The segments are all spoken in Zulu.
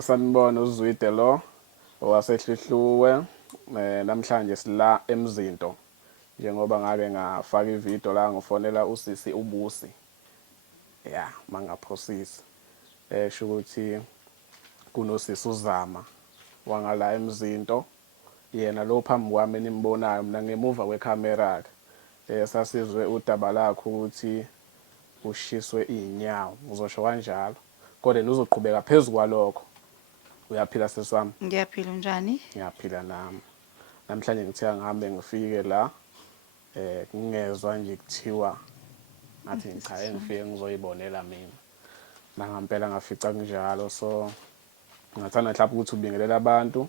Sanibona uZwide lo owasehlihluwe namhlanje sila emzinto njengoba ngake ngafaka ivideo la ngifonela usisi ubusi mangaphosisi esho ukuthi kunosisi uzama wangala emzinto yena lo phambi kwami enimbonayo mina ngemuva kwekhamera ke sasizwe udaba lakho ukuthi ushiswe inyawo uzosho kanjalo kodwa uzoqhubeka phezulu kwalokho. Uyaphila sisi wami? Ngiyaphila unjani? Ngiyaphila nami. Namhlanje ngithe ngihambe ngifike la ngingezwe nje kuthiwa ngathi cha engifike ngizoyibonela mina. Nangampela ngafica kunjalo so ngathanda mhlawumbe ukuthi ubingelela abantu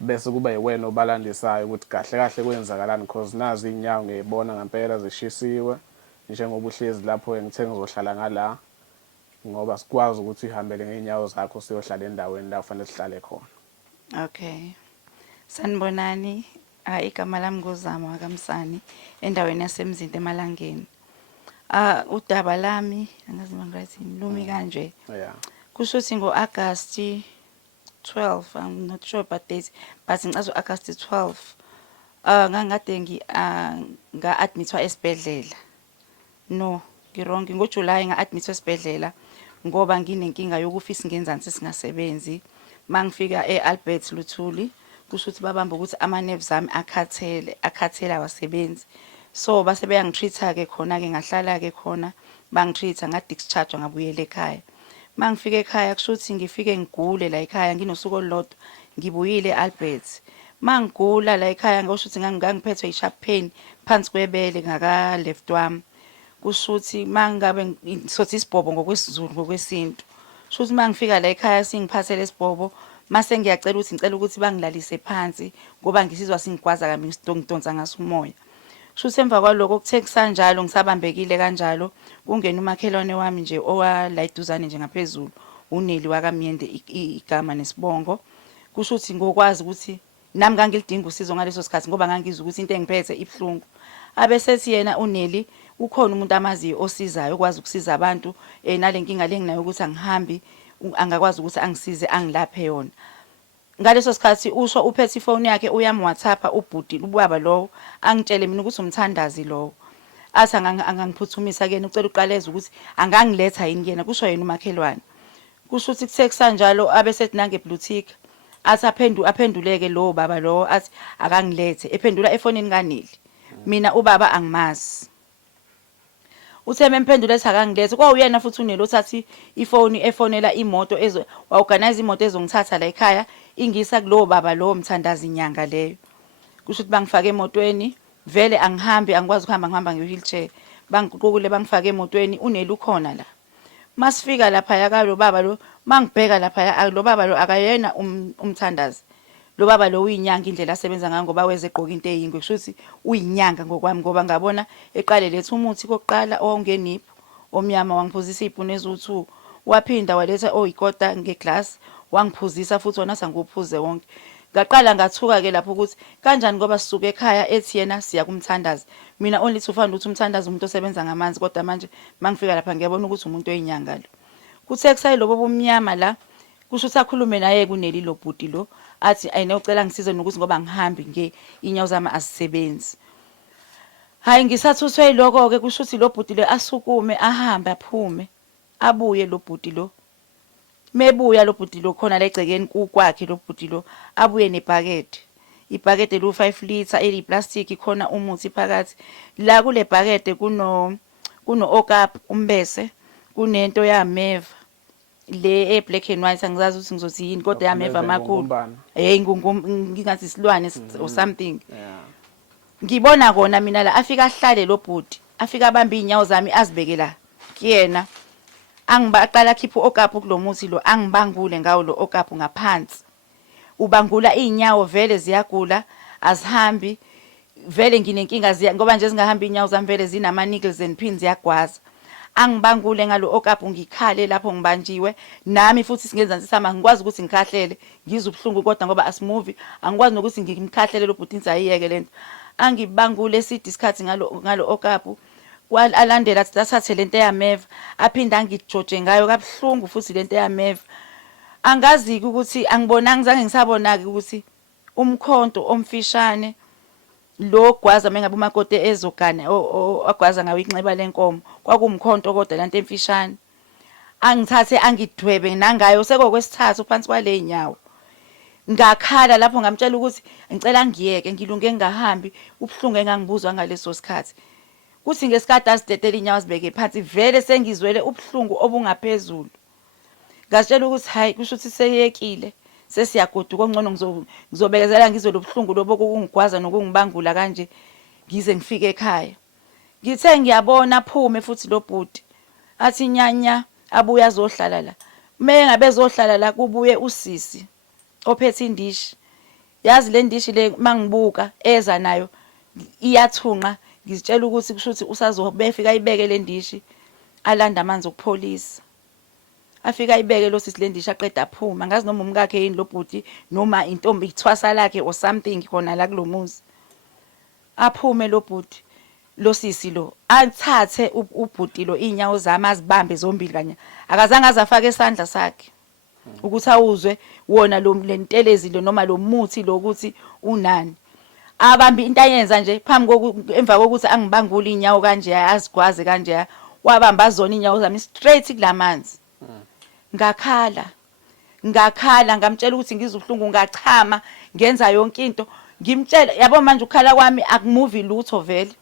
bese kuba yiwena obalandisayo ukuthi kahle kahle kwenzakalani because nazi inyawo ngiyibona ngempela zishisiwe njengoba uhlezi lapho ngithe ngizohlala ngala ngoba sikwazi ukuthi uhambele ngeenyawo zakho siyohlala endaweni la kufanele sihlale khona. Okay. Sanibonani. Igama lami ngozama kaMsani endaweni yasemzinto eMalangeni. Udaba lami angazi mangirathini lumi kanje. Yeah. Kusho ukuthi ngo-August 12, I'm not sure about dates, but ngicazwe August 12. Ngangade nga-admithwa esibhedlela. No, ngirong ngoJuly nga-admithwa esibhedlela ngoba nginenkinga yokufisa ngenzansi singasebenzi. Mangifika eAlbert Luthuli kusho ukuthi babamba ukuthi ama-nerves ami akhathele awasebenzi. So base beyangitreat-a ke khona ke ngahlala ke khona bangitreat-a nga-discharge ngabuyela ekhaya. Mangifika ekhaya kusho ukuthi ngifike ngigule la ekhaya nginosuku olulodwa ngibuyile eAlbert. Mangigula la ekhaya ngisho ukuthi ngangiphethwe i-sharp pain phansi kwebele ngaka left wami. Kusho ukuthi mangabe sothi isibhobo ngokwesiZulu ngokwesintu. Kusho ukuthi mangifika la ekhaya singiphathele isibhobo mase ngiyacela ukuthi bangilalise phansi ngoba ngisizwa singigwaza kambi ngidonsa ngaso umoya. Kusho ukuthi emva kwaloko okuthe kusanjalo ngisabambekile kanjalo kungena umakhelwane wami nje owala iduzane nje ngaphezulu uNeli wakamyende igama nesibongo. Kusho ukuthi ngokwazi ukuthi nami ngangilidinga usizo ngaleso sikhathi ngoba ngangizwa ukuthi into engiphethe ibhlungu. Abesethi yena uNeli ukhona umuntu amaziyo osizayo okwazi ukusiza abantu nalenkinga lenginayo ukuthi angihambi angakwazi ukuthi angisize angilaphe yona. Ngaleso sikhathi usho uphethe ifoni yakhe uyami WhatsApp ubhuti ubaba lo angitshele mina ukuthi umthandazi lo athi angangiphuthumisa kuyena ucela uqaleza ukuthi angangiletha yini kuyena kusho yena umakhelwane. Kusho ukuthi kuthe kusanjalo abesethi nange bluetick athi aphenduleke lo baba lo athi akangilethe ephendula efonini kaNeli. Mina ubaba angimazi. Uthe memphendula ethi akangilethe kwawuyena futhi uNeli othathi ifoni efonela imoto wa-organize imoto ezongithatha la ekhaya ingisa kulo baba lo mthandazi inyanga leyo. Kusho ukuthi bangifake emotweni vele angihambi angikwazi ukuhamba ngihamba nge-wheelchair bangiqukule bangifake emotweni uNeli ukhona la. Masifika lapha yaka lo baba lo mangibheka lapha lo baba lo akayena umthandazi. Lo baba lo uyinyanga indlela asebenza ngayo ngoba weze egqoka into eyingwe kusho ukuthi uyinyanga ngokwami ngoba ngabona eqale letha umuthi kokuqala owawungenipho omnyama wangiphuzisa izipune ezu2 waphinda waletha oyikota ngeglass wangiphuzisa futhi wona sanguphuze wonke. Ngaqala ngathuka ke lapho ukuthi kanjani ngoba sisuke ekhaya ethi yena siya kumthandazi mina only ufanda ukuthi umthandazi umuntu osebenza ngamanzi kodwa manje mangifika lapha ngiyabona ukuthi umuntu oyinyanga lo. Kuthe kusayi lobo bomnyama la kusho ukuthi akhulume naye kuNeli lo bhuti lo athi ayinocela ngisize nokuthi ngoba ngihambi inyawo zami asisebenzi. Hayi ngisathuthwe iloko ke kusho ukuthi lo bhuti lo asukume ahambe aphume abuye lo bhuti lo. Mebuya lo bhuti lo khona la egcekeni kwakhe lo bhuti lo abuye nebhakede. Ibhakede lo 5 liter eliplastic khona umuthi phakathi. La kule bhakede kuno okap umbese kunento yameva le black and white angizazi ukuthi ngizothi yini kodwa yameva makhulu. Ngingathi isilwane or something. Ngibona kona mina la afika ahlale lo bhuti afika abamba inyawo zami azibeke la kuyena angibaqala khipha okapu kulomuthi lo angibangule ngawo lo okapu ngaphansi. Ubangula inyawo vele ziyagula azihambi vele nginenkinga ngoba nje zingahamba inyawo zami vele zinama needles and pins yagwaza. Angibangule ngalo okapu ngikhale lapho ngibanjiwe nami futhi singenzansi sama ngikwazi ukuthi ngikhahlele ngizwe ubhlungu kodwa ngoba asimove angikwazi nokuthi ngimkhahlele lo bhuti insayiyeke lento. Angibangule esidi isikhathi ngalo okapu kwalandela thathathe lento yameva aphinda angijoje ngayo kabhlungu futhi lento yameva angazi ukuthi angibonanga zange ngisabona ke ukuthi umkhonto omfishane lo gwaza mengabe umakoti ezogana agwaza ngawo inxeba lenkomo kwakumkhonto kodwa lanto emfishane angithathe angidwebe nangayo sekokwesithathu phansi kwale nyawo ngakhala lapho ngamtshela ukuthi ngicela ngiyeke ngilunge ngingahambi ubhlungu engangibuzwa ngaleso sikhathi kuthi ngesikade asidedela inyawo sibeke phansi vele sengizwele ubhlungu obungaphezulu ngasitshela ukuthi hayi kusho ukuthi seyekile sesiyagoduka ongcono ngizobekezela ngizwe lobhlungu lobo kungigwaza nokungibangula kanje ngize ngifike ekhaya ngithe ngiyabona phume futhi lo bhuti athi nyanya abuya azohlala la ngabe ezohlala la kubuye usisi ophethe indishi yazi le ndishi le mangibuka eza nayo iyathunqa ngizitshela ukuthi kusho ukuthi usazobefika ayibeke le ndishi alanda amanzi okupholisa afika ayibeke lo sisi le ndishi aqeda aphuma ngazi noma umkakhe yini lo bhuti noma intombi ithwasa lakhe or something khona la kulomuzi aphume lo bhuti lo sisi lo athathe ubhuti lo inyawo zami azibambe zombili kanye akazange azafaka isandla sakhe ukuthi awuzwe wona lo lentelezi lo noma lo muthi lokuthi unani abambi into ayenza nje phambi emva kokuthi angibangule inyawo kanje azigwaze kanje wabamba azona inyawo zami straight kulamanzi ngakhala ngamtshela ukuthi ngizubhlungu ngachama ngenza yonke into ngimtshela yabo manje ukhala kwami akumuvi lutho vele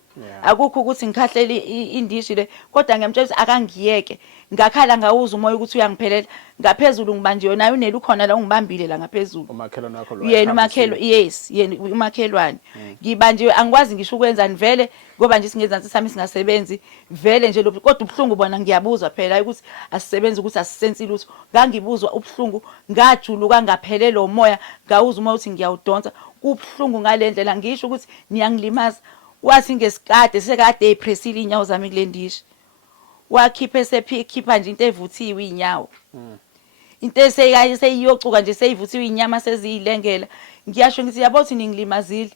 akukho ukuthi ngikhahlele indishi le kodwa ngiyamtshela ukuthi akangiyeke ngakhala ngawuza umoya ukuthi uyangiphelela ngaphezulu ngibanjiwe nayo unele ukhona la ungibambile la ngaphezulu umakhelwane wakho lo yena umakhelo yes yena umakhelwane ngibanjiwe angikwazi ngisho ukwenzani vele ngoba nje singezansi sami singasebenzi vele nje lo kodwa ubhlungu bona ngiyabuzwa phela ukuthi asisebenzi ukuthi asisensi lutho ngangibuzwa ubhlungu ngajuluka ngaphelele umoya ngawuza umoya ukuthi ngiyawudonsa kubhlungu ngalendlela ngisho ukuthi niyangilimaza wathi ngesikade sekade epressile inyawo zami kule ndishi wakhiphe sekhipha nje into evuthiwe inyawo into seyiyocuka nje seyivuthiwe inyama seziyilengela ngiyasho ngithi yabo uthi ningilimazile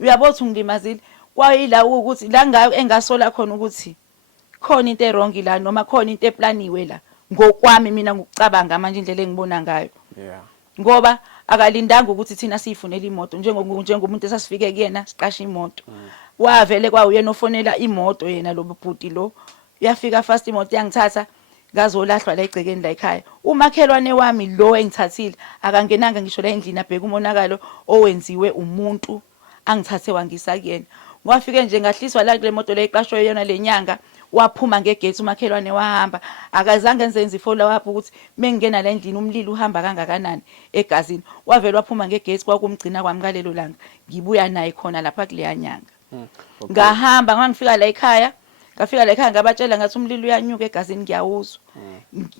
uyabo uthi ungilimazile kwayila ukuthi la engasola khona ukuthi khona into errong la noma khona into eplaniwe la ngokwami mina ngokucabanga manje indlela engibona ngayo ngoba akalindanga ukuthi thina siyifunele imoto njengomuntu esasifike kuyena siqasha imoto wavele kwawuyena ofonela imoto yena lo bhuti lo yafika fast imoto yangithatha ngazolahlwa la egcekeni la ekhaya umakhelwane wami lo engithathile akangenanga ngisho la endlini abheka umonakalo owenziwe umuntu angithathe wangisa kuyena wafike nje ngahliswa la kule moto le iqashwe yona lenyanga waphuma ngegate umakhelwane wahamba akazange enze follow up ukuthi mengena la endlini umlilo uhamba kangakanani egazini wavela waphuma ngegate kwakumgcina kwami ngalelo langa ngibuya naye khona lapha kule nyanga ngahamba ngangifika la ekhaya ngabatshela ngathi umlilo uyanyuka egazini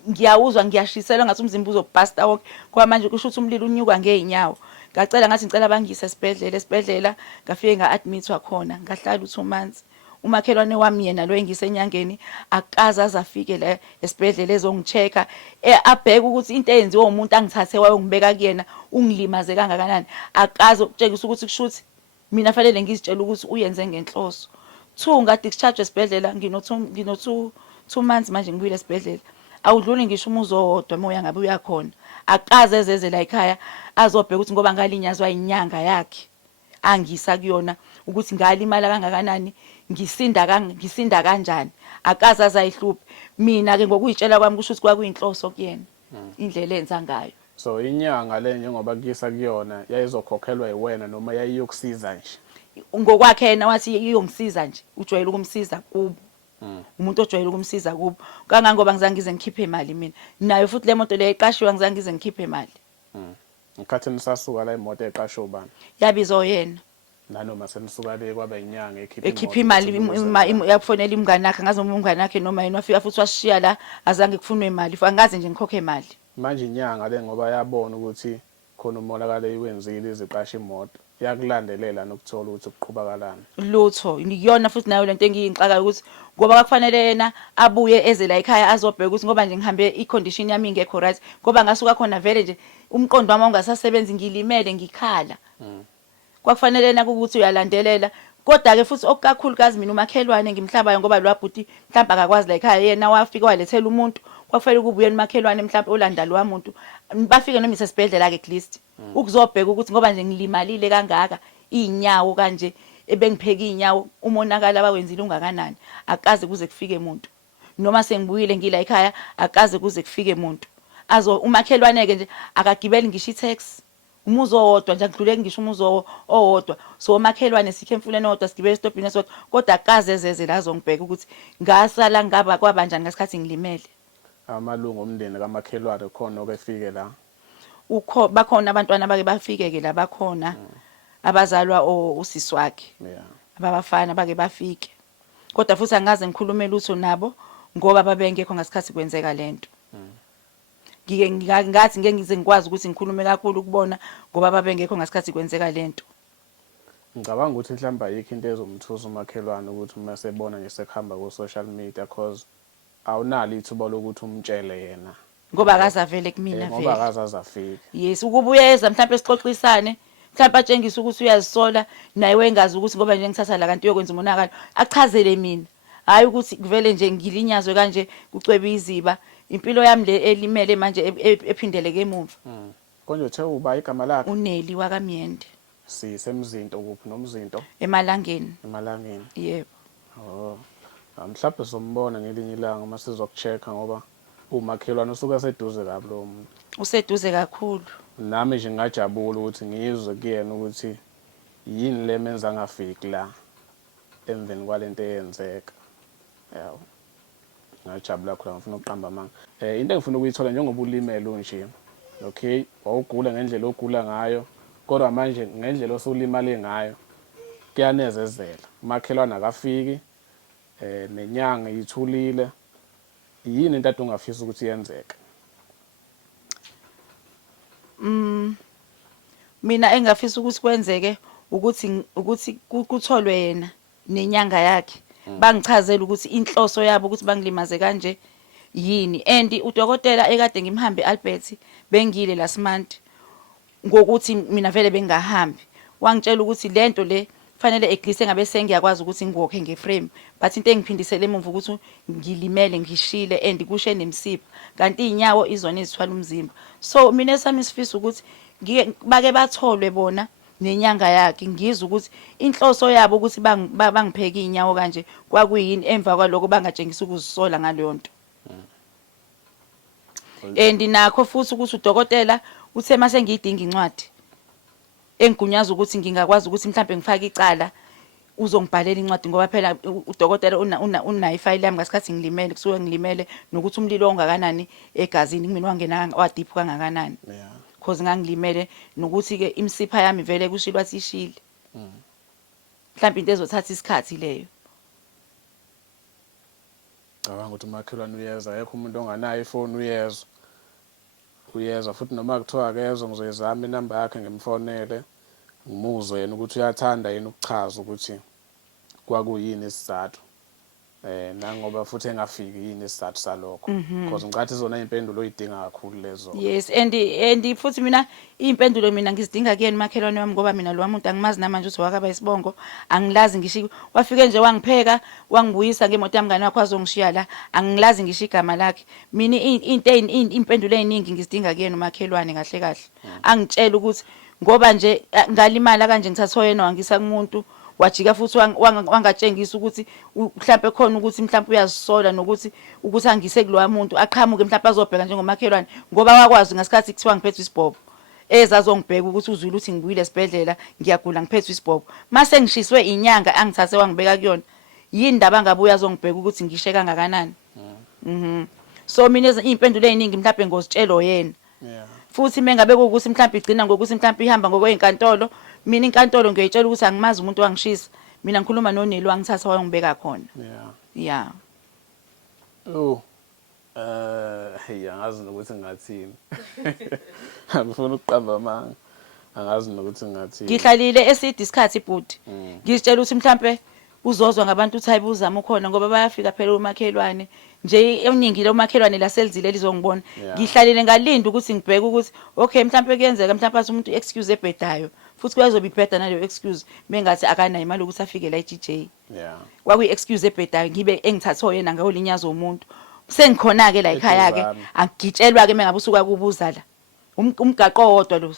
ngiyawuzwa ngiyashiselwa ngathi umzimba uzobhasta wonke kwa manje kusho ukuthi umlilo unyuka ngeenyawo ngacela ngathi ngicela bangise esibhedlela ngafike nga-admithwa khona ngahlala 2 months umakhelwane wami yena lo engisenyangeni akaza azafike la esibhedlela ezongichecka abheke ukuthi into eyenziwe umuntu angithathe wayongibeka kuyena ungilimaze kangakanani akaza ukutshengisa ukuthi kushuthi mina fanele ngizitshela ukuthi uyenze ngenhloso 2 nga-discharge esibhedlela ngino 2 months manje ngibuyile esibhedlela awudluli ngisho umuzo owodwa moya ngabe uyakhona akaze ezeze la ekhaya azobheka ukuthi ngoba ngalinyazwa inyanga yakhe angisa kuyona ukuthi ngalimala kangakanani ngisinda kanjani akaze azayihluphe mina ke ngokuyitshela kwami kusho ukuthi kwakuyinhloso kuyena indlela enza ngayo so inyanga le njengoba kuyisa kuyona yayizokhokhelwa yiwena noma yayiyokusiza nje ngokwakhe yena wathi iyongisiza nje ujwayele ukumsiza kubo umuntu ojwayele ukumsiza kubo kangangoba ngizange ngize ngikhiphe imali mina nayo futhi le moto le eqashiwe ngizange ngize ngikhiphe imali ngikhathini sasuka la imoto eqashwe ubani yabizo yena nanoma senisuka le kwaba inyanga ekhipha imali yakufonela imngane yakhe ngazi noma umngane yakhe noma yena wafika futhi washiya la azange kufunwe imali angaze nje ngikhokhe imali manje inyanga le ngoba yabona ukuthi khona umonakalo iwenzile iziqasha imoto yakulandelela nokuthola ukuthi kuqhubakalana lutho ngiyona futhi nayo lento engiyinxaka ukuthi ngoba kufanele yena abuye eze la ekhaya azobheka ukuthi ngoba nje ngihambe icondition yami ingekho right ngoba ngasuka khona vele nje umqondo wami ungasasebenzi ngilimele ngikhala kwakufanele yena ukuthi uyalandelela kodwa ke futhi okukakhulukazi mina umakhelwane ngimhlabayo ngoba lo wabhuti mhlamba akakwazi la ekhaya yena wafika walethela umuntu kwakufanele kube uyena umakhelwane mhlawumbe olanda lo muntu bafike noma isesibhedlela ke at least ukuzobheka ukuthi ngoba nje ngilimalile kangaka inyawo kanje ebengipheka inyawo umonakala abawenzile ungakanani akaze kuze kufike umuntu noma sengibuyile ngila ekhaya akaze kuze kufike umuntu umakhelwane ke nje akagibeli ngisho itaxi umuzo owodwa nje ngidluleke ngisho umuzo owodwa so umakhelwane sikhe emfuleni owodwa sigibele estopini esodwa kodwa akaze ezeze la zongibheka ukuthi ngasala ngaba kwabanjani ngasikhathi ngilimele. Amalungu omndeni kamakhelwane khona okefike la bakhona abantwana bake bafike ke la bakhona abazalwa usisi wakhe ababafana bake bafike kodwa futhi angaze ngikhulume lutho nabo ngoba babengekho ngasikhathi kwenzeka lento. Ngathi ngeke ngize ngikwazi ukuthi ngikhulume kakhulu kubona ngoba babengekho ngasikhathi kwenzeka lento. Ngicabanga ukuthi mhlawumbe ayikho into ezomthusa umakhelwane ukuthi uma sebona nje sekuhamba ku social media cause awunalo ithuba lokuthi umtshele yena ngoba akazavele kumina vele ngoba akazazafika. Yes ukubuyeza mhlawumbe sixoxisane mhlawumbe atshengisa ukuthi uyazisola naye wengazi ukuthi ngoba nje ngithatha la kanti uyokwenza umonakalo achazele mina hayi ukuthi kuvele nje ngilinyazwe kanje kucwebe iziba impilo yami le elimele manje ephindeleke emuva. Konje uthe uba igama lakhe uNeli wakamyende sisemzinto kuphi nomzinto emalangeni yebo. Mhlawumbe sombona ngelinye ilanga uma sizokuchecka ngoba umakhelwane usuka seduze kabi lo muntu useduze kakhulu nami nje ngajabula ukuthi ngizwe kuyena ukuthi yini le menza ngafiki la emveni kwalento eyenzeka yawo ngajabula kakhulu ngifuna ukuqamba amanga into engifuna ukuyithola njengoba ulimele unje okay wawugula ngendlela ogula ngayo kodwa manje ngendlela osulimale ngayo kuyanezezela umakhelwane akafiki nenyanga yithulile yini into ungafisa ukuthi yenzeke. Mina engafisa ukuthi kwenzeke ukuthi kutholwe yena nenyanga yakhe bangichazela ukuthi inhloso yabo ukuthi bangilimaze kanje yini and udokotela ekade ngimhambe Albert bengile last month ngokuthi mina vele bengahambi wangitshela ukuthi lento le fanele eglise ngabe sengiyakwazi ukuthi ngokhe ngeframe but into engiphindisele emuva ukuthi ngilimele ngishile and kushe nemsipha kanti inyawo izona ezithwala umzimba so mina esami sifisa ukuthi bake batholwe bona nenyanga yakhe ngizwe ukuthi inhloso yabo ukuthi bangipheke inyawo kanje kwakuyini emva kwaloko bangatshengisa ukuzisola ngaleyo nto. And nakho futhi ukuthi udokotela uthe mase ngiyidinga incwadi engigunyaza ukuthi ngingakwazi ukuthi mhlambe ngifake icala uzongibhalela incwadi ngoba phela udokotela unayo ifile yami ngasikhathi ngilimele kusuke ngilimele nokuthi umlilo ongakanani egazini kimi wangena wadiphu kangakanani because ngangilimele nokuthi ke imsipha yami vele kushilwa sishile mhlambe into ezothatha isikhathi leyo. Ngicabanga ukuthi umakhelwane uyeza ayekho umuntu onganayo ifoni uyeza futhi noma kuthiwa akezwe ngizoyizama inamba yakhe ngimfonele ngimuzwe yena ukuthi uyathanda yena ukuchaza ukuthi kwakuyini isizathu nangoba futhi engafiki yini isizathu salokho because ngicathi izona impendulo oyidinga kakhulu lezo. Yes and futhi mina impendulo mina ngizidinga kuyena umakhelwane wami ngoba mina lo muntu angimazi namanje ukuthi wakaba isibongo angilazi ngisho wafike nje wangipheka wangibuyisa ngemoto yami ngani wakho azongishiya la angilazi ngisho igama lakhe mina impendulo eziningi ngizidinga kuyena umakhelwane kahle kahle angitshela ukuthi ngoba nje ngalimala kanje ngithatha yena wangisa kumuntu wajika futhi wangatshengisa ukuthi mhlawumbe khona ukuthi mhlawumbe uyazisola nokuthi angise kuloya muntu aqhamuke mhlawumbe azobheka njengomakhelwane ngoba wakwazi ngasikhathi kuthiwa ngiphethwe isibhobo ezazongibheka ukuthi uzwile ukuthi ngibuyile esibhedlela ngiyagula ngiphethwe isibhobo mase ngishiswe inyanga angithathe wangibeka kuyona yini indaba ngabuya azongibheka ukuthi ngishe kangakanani. So mina izimpendulo eziningi mhlawumbe ngozitshelo yena futhi mengabe ukuthi mhlawumbe igcina ngokuthi mhlawumbe ihamba ngokwezinkantolo mina inkantolo ngiyayitshela ukuthi angimazi umuntu wangishisa mina ngikhuluma noNeli wangithatha wangibeka khona. Yeah. Hey angazi nokuthi ngathini ngifuna ukuqamba amanga angazi nokuthi ngathini ngihlalile eside isikhathi ibhuti ngizitshela ukuthi mhlawumbe uzozwa ngabantu uthi ayibuzama ukhona ngoba bayafika phela umakhelwane nje eningi lomakhelwane laselizile lizongibona ngihlalile ngalinda ukuthi ngibheke ukuthi okay mhlawumbe kuyenzeka mhlawumbe athi umuntu excuse ebhedayo futhi kuyazoba ibheda naleyo excuse mengathi akanayo imali ukuthi afike la eGJ kwakuyi excuse ebhedayo ngibe engithathe yena ngawolinyaza umuntu sengikhona ke la ekhaya ke Eduzane. angigitshelwa ke mengabe usuka kubuza la umgaqo owodwa lo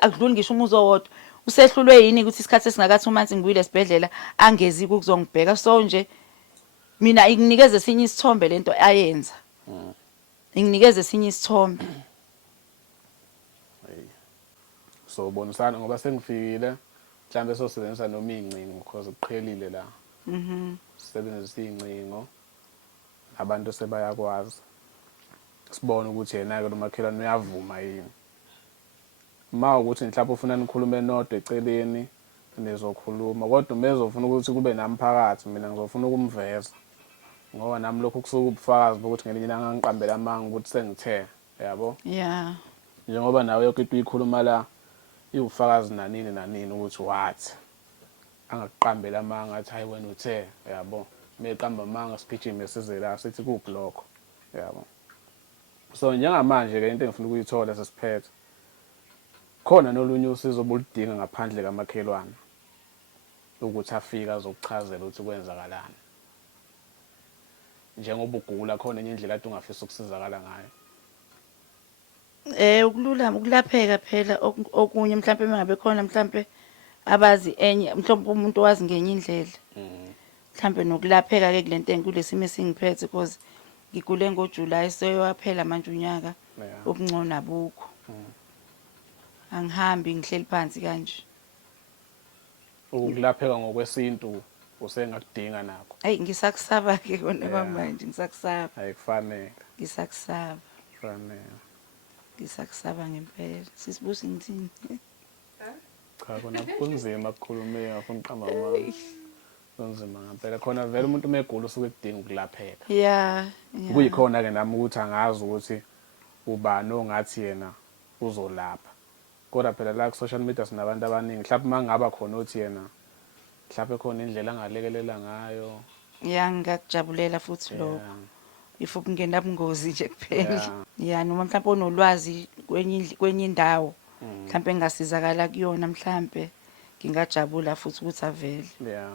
akudluli ngisho umuzi owodwa usehlulwe yini ukuthi isikhathi esingakathi umansi ngibuyile esibhedlela angezi ukuzongibheka so nje mina inginikeze esinye isithombe lento ayenza inginikeze esinye isithombe So bonisana ngoba sengifikile mhlambe sosebenzisa noma incingo because uqhelile la. Sisebenzisa incingo abantu sebayakwazi. Sibone ukuthi yena ke nomakhelwane uyavuma yini. Uma ukuthi mhlawumbe ufuna nikhulume nodwa eceleni nizokhuluma kodwa umezofuna ukuthi kube namphakathi mina ngizofuna ukumveza. Ngoba nami lokho kusuka ubufakazi bokuthi ngelinye ilanga ngiqambela amanga ukuthi sengithe yabo. yeah Njengoba nawe yonke into uyikhuluma la iwufakazi nanini ukuthi wathi angakuqambela amanga athi hayi wena uthe yabo meqamba amanga sigijime size la sithi kubhloko yabo. So njengamanje ke into engifuna ukuyithola sesiphethe khona nolunye usizo obulidinga ngaphandle kamakhelwane ukuthi afika azokuchazela ukuthi kwenzakalani njengoba ugula khona enye indlela athi ungafisa ukusizakala ngayo. Ukululama ukulapheka phela okunye mhlawumbe mengabe khona mhlawumbe abazi enye mhlawumbe umuntu owazi ngenye indlela mhlawumbe nokulapheka ke kulento kulesimo esingiphethe because ngigule ngoJuly seyowaphela manje unyaka obungcono abukho angihambi ngihleli phansi kanje ukulapheka ngokwesintu usengakudinga nakho. Hayi ngisakusaba ke kona manje ngisakusaba Ayikufanele. ngisakusaba Kufanele. ngisakusaba ngempela sisibusi ngithini Cha kona kunzima ukukhuluma ngafuna uqamba amanga. Kunzima ngempela khona vele umuntu megula usuke edinga ukulapheka. yeah Kuyikhona ke nami ukuthi angazi ukuthi ubani ongathi yena uzolapha. Kodwa phela la ku social media sinabantu abaningi mhlawumbe mangaba khona othi yena mhlawumbe khona indlela angalekelela ngayo. yeah ngiyakujabulela futhi lokho if ukungena bungozi nje kuphela yeah noma mhlawumbe onolwazi kwenye indawo mhlawumbe engasizakala kuyona mhlawumbe ngingajabula futhi ukuthi avele Yeah.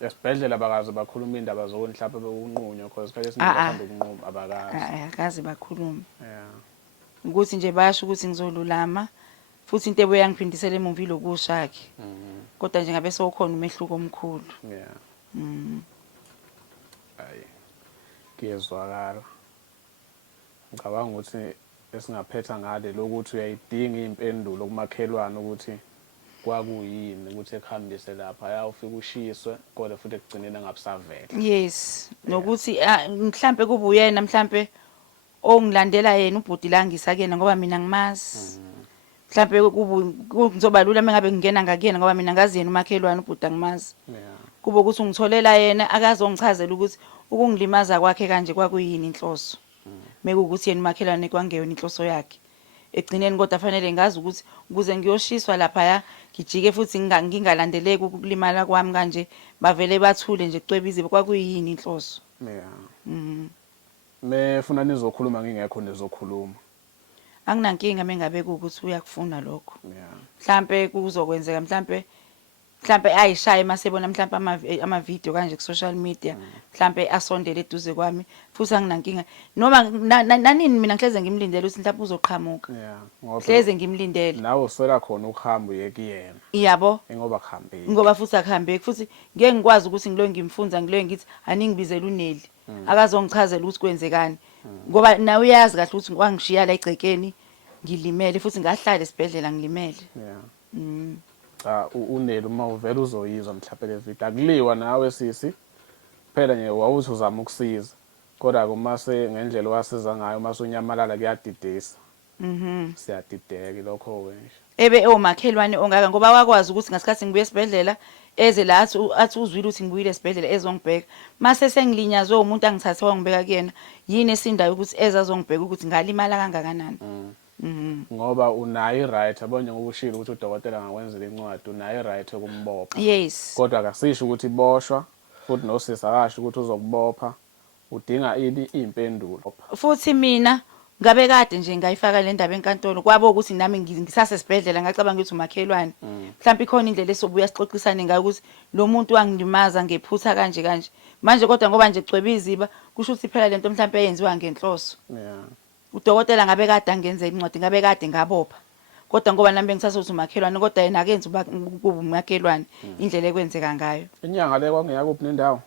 Esibhedlela bakaze bakhuluma indaba zokho mhlawumbe bekunqunywa because isikhathi esiningi bahambe ukunquma abakazi. akaze bakhuluma Yeah. ukuthi nje basho ukuthi ngizolulama futhi into ebuyangiphindisela emuva ilokushakhe kodwa nje ngabe sewukhona umehluko omkhulu. Yeah. Hayi. Kuyezwakala. Ngicabanga ukuthi esingaphetha ngale lokuthi uyayidinga impendulo kumakhelwane ukuthi kwakuyini ukuthi ekuhambise lapha ayawufika ushiswe kodwa futhi ekugcineni angabusavela. Yes nokuthi mhlambe kube uyena mhlambe ongilandela yena ubhudi la ngisakena ngoba mina ngimazi mhlambe kuzoba lula mengabe ngingena ngakuyena ngoba mina ngazi yena umakhelwane ubhudi angimazi. Kube ukuthi ungitholela yena akazongichazela ukuthi ukungilimaza kwakhe kanje kwakuyini inhloso mekuthi yena umakhelwane kwangeyona inhloso yakhe egcineni kodwa fanele ngazi ukuthi ukuze ngiyoshiswa lapha ya ngijike futhi ngingalandeleki ukulimala kwami kanje bavele bathule nje kucwebize kwakuyini inhloso. Mefuna nizokhuluma ngingekho nizokhuluma. Anginankinga mengabe ukuthi uyakufuna lokho. Mhlambe kuzokwenzeka mhlambe ayishaye masebona mhlambe ama video kanje ku social media mhlambe asondele eduze kwami futhi anginankinga noma nanini mina ngihleze ngimlindele ukuthi mhlambe uzoqhamuka. Ngoba Hleze ngimlindele. Nawe uswela khona ukuhamba uyekuyena. Yabo. Ngoba kuhambile. Ngoba futhi akuhambeki futhi ngeke ngikwazi ukuthi ngilo ngimfunza ngilo ngithi aningibizela uNeli akazongichazela ukuthi kwenzekani ngoba nawe uyazi kahle ukuthi kwangishiya la egcekeni ngilimele futhi ngahlala esibhedlela ngilimele. Cha uNeli uma uvela uzoyizwa mhlawumbe le video akuliwa nawe sisi phela nje wawuthi uzama ukusiza kodwa kumase ngendlela wasiza ngayo mase unyamalala kuyadidisa. Siyadideka lokho ke nje. Ebe omakhelwane ongaka ngoba wakwazi ukuthi ngasikhathi ngibuye esibhedlela eze la athi uzwile ukuthi ngibuyile esibhedlela ezongibheka mase sengilinyazwe umuntu angithathe wangibeka kuyena yini esindayo ukuthi ezazongibheka ukuthi ngalimala kangakanani. Ngoba unayo i-right abonye ngokushilo ukuthi udokotela angakwenzela incwadi unayo i-right yokumbopha. Yes. Kodwa akasisho ukuthi iboshwa futhi nosisi akasho ukuthi uzokubopha udinga impendulo. Futhi mina ngabe kade nje ngayifaka le ndaba enkantolo kwabo ukuthi nami ngisase sibhedlela ngacabanga ukuthi umakhelwane mhlawumbe ikhona indlela esobuya sixoxisane ngayo ukuthi lo muntu wangilimaza ngephutha kanje Manje kodwa ngoba nje cwebe iziba kusho ukuthi phela lento mhlawumbe yenziwa ngenhloso. Yeah. Udokotela ngabe kade angenza incwadi ngabe kade ngabopha. Kodwa ngoba nami bengisasothi umakhelwane kodwa yena akenza kuba umakhelwane indlela ekwenzeka ngayo. Inyanga le kwangeyakuphi nendawo?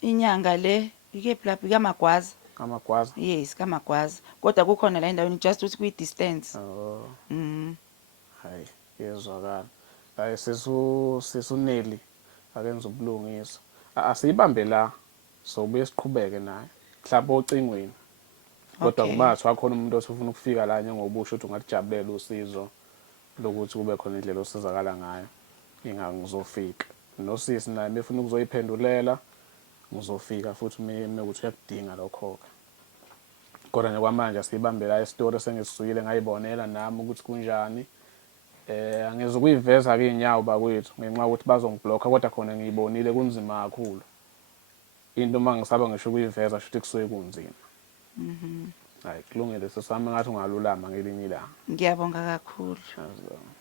Inyanga le ikephi lapho kaMagwaza. Kamagwaza. Yes, kaMagwaza. Kodwa kukhona la endaweni just ukuthi kuyi distance. Oh. Hayi, yezwakala. Hayi sesuneli akenza ubulungisa. Asiyibambe la sobuye siqhubeke naye. Mhlawumbe ocingweni. Kodwa Okay. kubathi wakhona umuntu osufuna ukufika la njengobusho ukuthi ungalijabulela usizo lokuthi kube khona indlela osizakala ngayo. Ngizofika. Nosisi naye befuna ukuzoyiphendulela ngizofika futhi mekuthi uyakudinga lokho-ke. Kodwa nje kwamanje asiyibambe la isitori sengisizwile ngayibonela nami ukuthi kunjani. Angeze ukuyiveza-ke iy'nyawo bakwethu ngenxa yokuthi bazongiblokha kodwa khona ngiyibonile kunzima kakhulu. Into uma ngisaba ngisho ukuyiveza shuthi kusuke kunzima. Hayi kulungile sesami ngathi ungalulama ngelinye ilanga. Ngiyabonga kakhulu. Yazona.